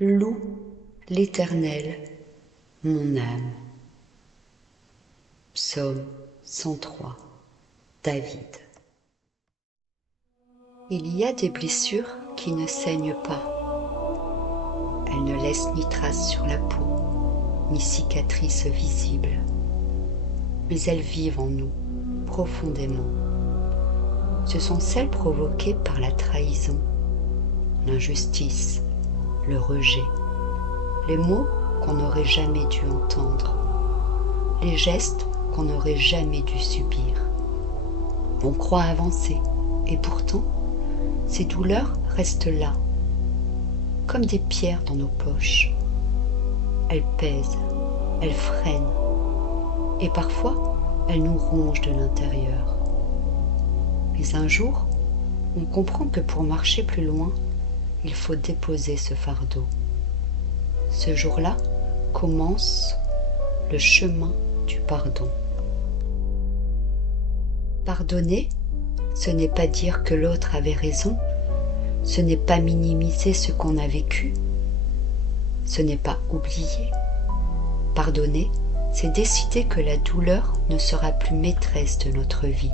Loue l'Éternel, mon âme. Psaume 103, David. Il y a des blessures qui ne saignent pas. Elles ne laissent ni trace sur la peau, ni cicatrice visible. Mais elles vivent en nous, profondément. Ce sont celles provoquées par la trahison, l'injustice, le rejet, les mots qu'on n'aurait jamais dû entendre, les gestes qu'on n'aurait jamais dû subir. On croit avancer, et pourtant, ces douleurs restent là, comme des pierres dans nos poches. Elles pèsent, elles freinent, et parfois, elles nous rongent de l'intérieur. Mais un jour, on comprend que pour marcher plus loin, il faut déposer ce fardeau. Ce jour-là commence le chemin du pardon. Pardonner, ce n'est pas dire que l'autre avait raison, ce n'est pas minimiser ce qu'on a vécu, ce n'est pas oublier. Pardonner, c'est décider que la douleur ne sera plus maîtresse de notre vie.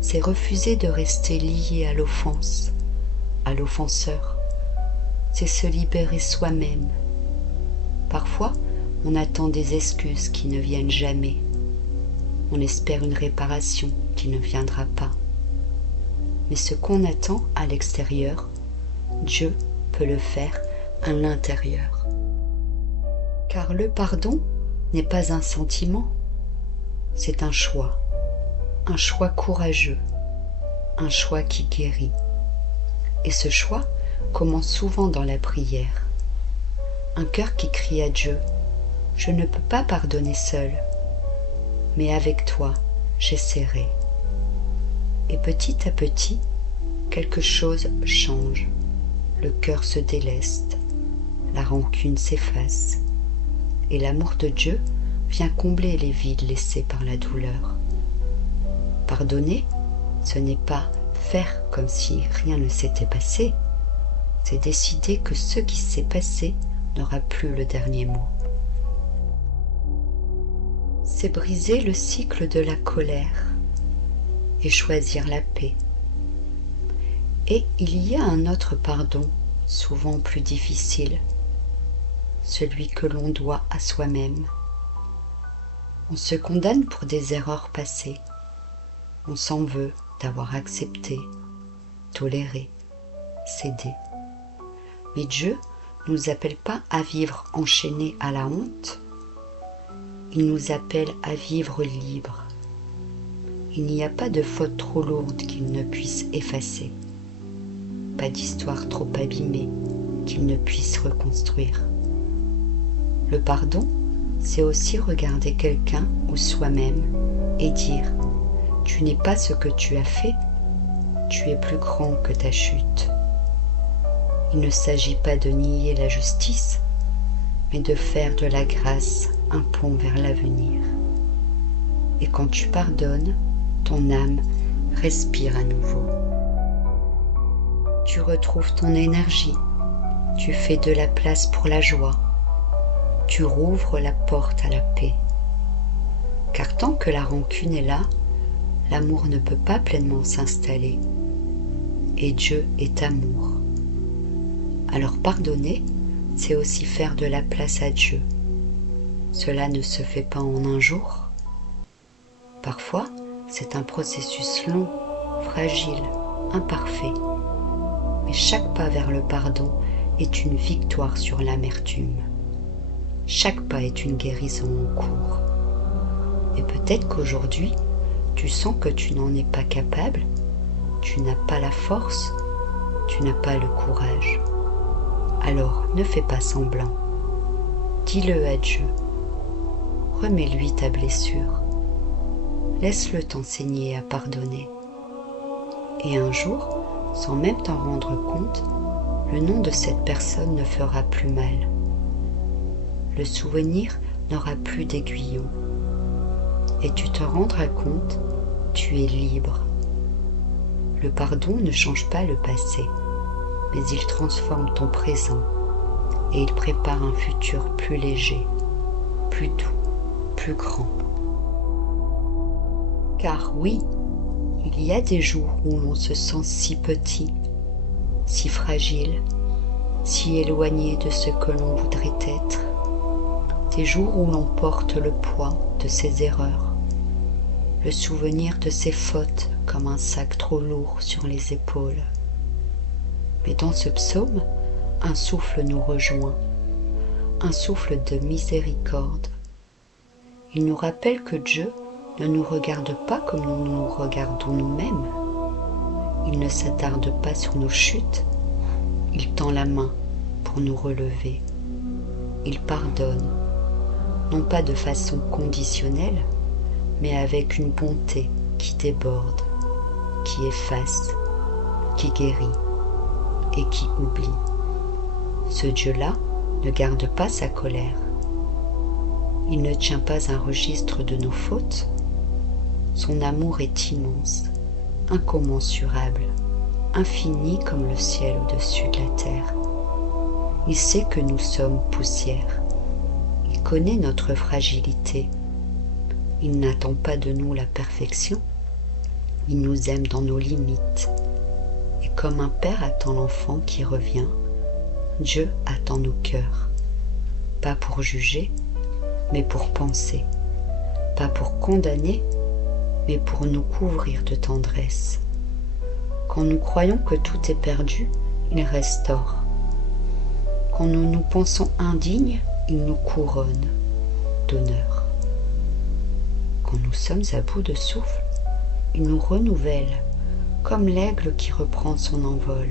C'est refuser de rester lié à l'offense, à l'offenseur. C'est se libérer soi-même. Parfois, on attend des excuses qui ne viennent jamais. On espère une réparation qui ne viendra pas. Mais ce qu'on attend à l'extérieur, Dieu peut le faire à l'intérieur. Car le pardon n'est pas un sentiment, c'est un choix courageux, un choix qui guérit. Et ce choix commence souvent dans la prière. Un cœur qui crie à Dieu, « Je ne peux pas pardonner seul, mais avec toi, j'essaierai. » Et petit à petit, quelque chose change. Le cœur se déleste, la rancune s'efface, et l'amour de Dieu vient combler les vides laissés par la douleur. Pardonner, ce n'est pas faire comme si rien ne s'était passé, c'est décider que ce qui s'est passé n'aura plus le dernier mot. C'est briser le cycle de la colère et choisir la paix. Et il y a un autre pardon, souvent plus difficile, celui que l'on doit à soi-même. On se condamne pour des erreurs passées. On s'en veut d'avoir accepté, toléré, cédé. Mais Dieu ne nous appelle pas à vivre enchaînés à la honte. Il nous appelle à vivre libres. Il n'y a pas de faute trop lourde qu'il ne puisse effacer, pas d'histoire trop abîmée qu'il ne puisse reconstruire. Le pardon, c'est aussi regarder quelqu'un ou soi-même et dire « Tu n'es pas ce que tu as fait, tu es plus grand que ta chute. » Il ne s'agit pas de nier la justice, mais de faire de la grâce un pont vers l'avenir. Et quand tu pardonnes, ton âme respire à nouveau. Tu retrouves ton énergie, tu fais de la place pour la joie, tu rouvres la porte à la paix. Car tant que la rancune est là, l'amour ne peut pas pleinement s'installer. Et Dieu est amour. Alors pardonner, c'est aussi faire de la place à Dieu. Cela ne se fait pas en un jour. Parfois, c'est un processus long, fragile, imparfait. Mais chaque pas vers le pardon est une victoire sur l'amertume. Chaque pas est une guérison en cours. Et peut-être qu'aujourd'hui, tu sens que tu n'en es pas capable, tu n'as pas la force, tu n'as pas le courage. Alors ne fais pas semblant. Dis-le à Dieu. Remets-lui ta blessure. Laisse-le t'enseigner à pardonner. Et un jour, sans même t'en rendre compte, le nom de cette personne ne fera plus mal. Le souvenir n'aura plus d'aiguillon. Et tu te rendras compte, tu es libre. Le pardon ne change pas le passé, mais il transforme ton présent et il prépare un futur plus léger, plus doux, plus grand. Car oui, il y a des jours où l'on se sent si petit, si fragile, si éloigné de ce que l'on voudrait être, des jours où l'on porte le poids de ses erreurs, le souvenir de ses fautes comme un sac trop lourd sur les épaules. Mais dans ce psaume, un souffle nous rejoint, un souffle de miséricorde. Il nous rappelle que Dieu ne nous regarde pas comme nous nous regardons nous-mêmes. Il ne s'attarde pas sur nos chutes. Il tend la main pour nous relever. Il pardonne, non pas de façon conditionnelle, mais avec une bonté qui déborde, qui efface, qui guérit et qui oublie. Ce Dieu-là ne garde pas sa colère. Il ne tient pas un registre de nos fautes. Son amour est immense, incommensurable, infini comme le ciel au-dessus de la terre. Il sait que nous sommes poussière. Il connaît notre fragilité. Il n'attend pas de nous la perfection. Il nous aime dans nos limites. Et comme un père attend l'enfant qui revient, Dieu attend nos cœurs. Pas pour juger, mais pour penser. Pas pour condamner, mais pour nous couvrir de tendresse. Quand nous croyons que tout est perdu, il restaure. Quand nous nous pensons indignes, il nous couronne d'honneur. Quand nous sommes à bout de souffle, il nous renouvelle, comme l'aigle qui reprend son envol.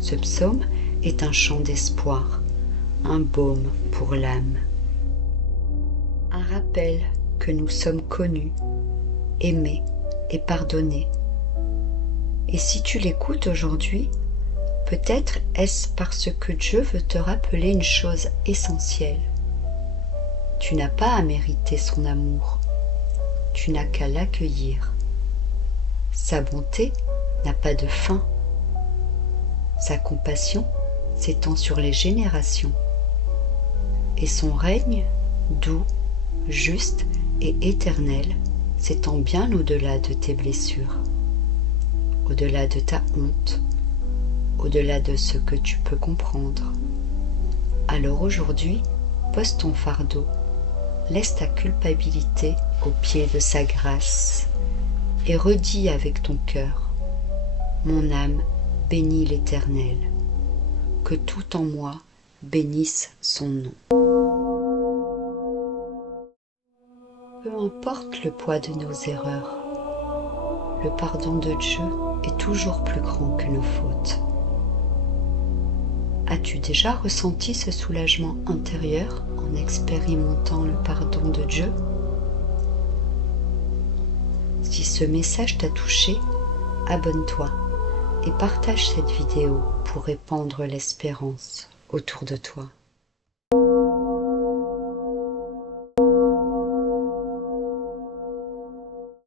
Ce psaume est un chant d'espoir, un baume pour l'âme. Un rappel que nous sommes connus, aimés et pardonnés. Et si tu l'écoutes aujourd'hui, peut-être est-ce parce que Dieu veut te rappeler une chose essentielle. Tu n'as pas à mériter son amour, tu n'as qu'à l'accueillir. Sa bonté n'a pas de fin. Sa compassion s'étend sur les générations. Et son règne, doux, juste et éternel, s'étend bien au-delà de tes blessures, au-delà de ta honte, au-delà de ce que tu peux comprendre. Alors aujourd'hui, pose ton fardeau, laisse ta culpabilité au pied de sa grâce et redis avec ton cœur: mon âme bénit l'Éternel, que tout en moi bénisse son nom. Peu importe le poids de nos erreurs, le pardon de Dieu est toujours plus grand que nos fautes. As-tu déjà ressenti ce soulagement intérieur en expérimentant le pardon de Dieu? Si ce message t'a touché, abonne-toi et partage cette vidéo pour répandre l'espérance autour de toi.